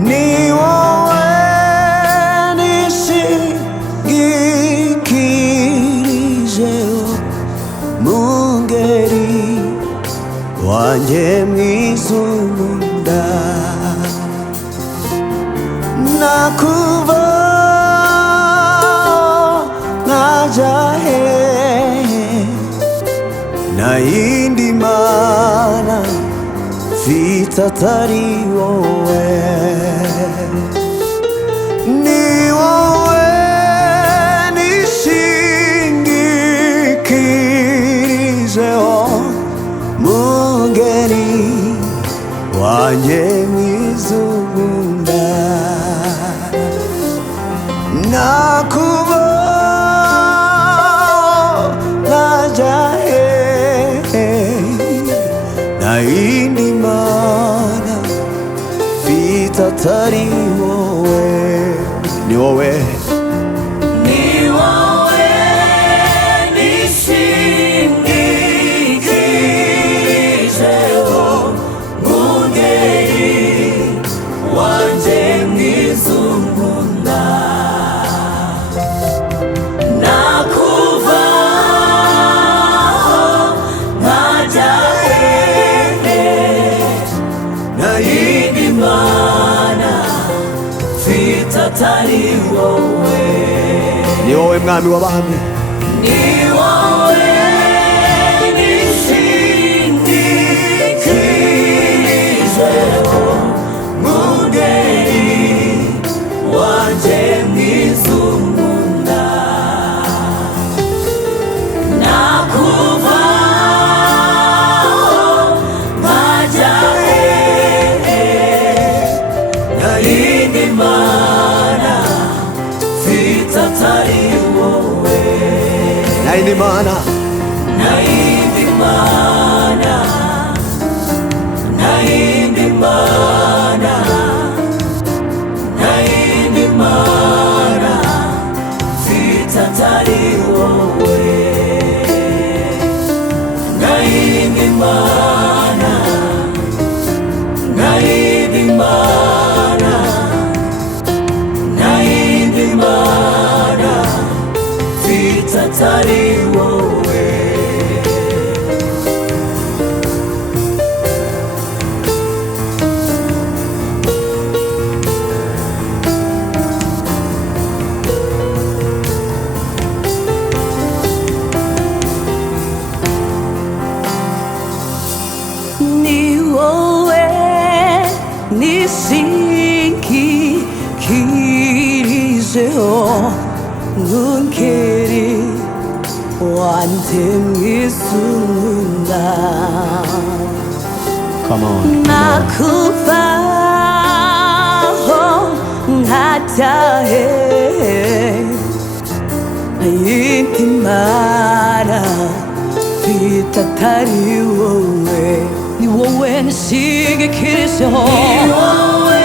ni wowe nishingikirijeho mungeri wanjye mwiza unkunda nakuva najya hehe nta yindi mana mfite atari wowe ni wowe nishingikirijeho mungeri wanjye mwiza unkunda nakuba najya hehe nta yindi mana mfite atari wowe ni wowe nishingikirijeho mungeri wanjye mwiza unkunda nakuvaho nkajya hehe nta yindi mana mfite atari wowe ni wowe mwami w'abami ni wowe nishingikirijeho mungeri wanjye mwiza unkunda nakuvaho nkajya hehe nta yindi mana mfite atari wowe nta yindi mana nta yindi mana nta yindi mana nta yindi mana mfite atari wowe nta yindi mana nta yindi mana nta yindi mana mfite atari wowe ni wowe nishingikirijeho mungeri wanjye mwiza unkunda come on nakuvaho nkajya hehe nta yindi mana mfite atari wowe ni wowe nishingikirijeho ni wowe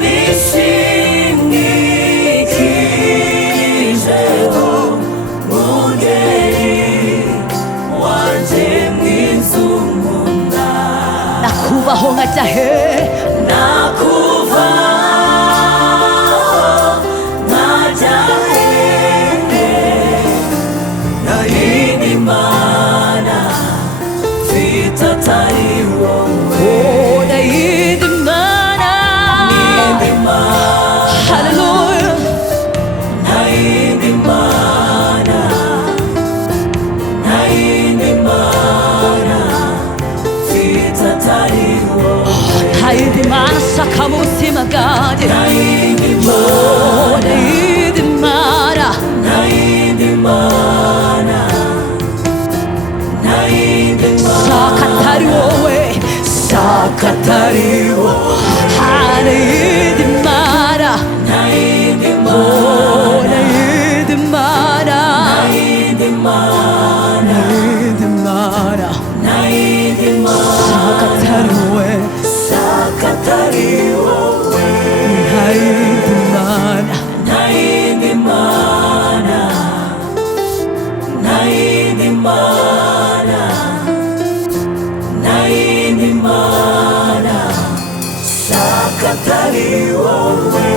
nishingikirijeho mungeri wanjye mwiza unkunda nakubaho nkajya hehe nakuvaho nkajya hehe nta yindi mana mfite atari wowe nta yindi mana haleluya nta yindi mana nta yindi mana mfite atari wowe nta yindi mana shaka mu buzima bwanjye nta yindi mana nta yindi mana nta yindi mana shaka atari wowe shaka atari wowe nta yindi mana nta yindi mana nta yindi mana nta yindi mana nta yindi mana shaka atari wowe shaka atari wowe nta yindi mana nta yindi mana nta yindi mana nta yindi mana shaka katari wowe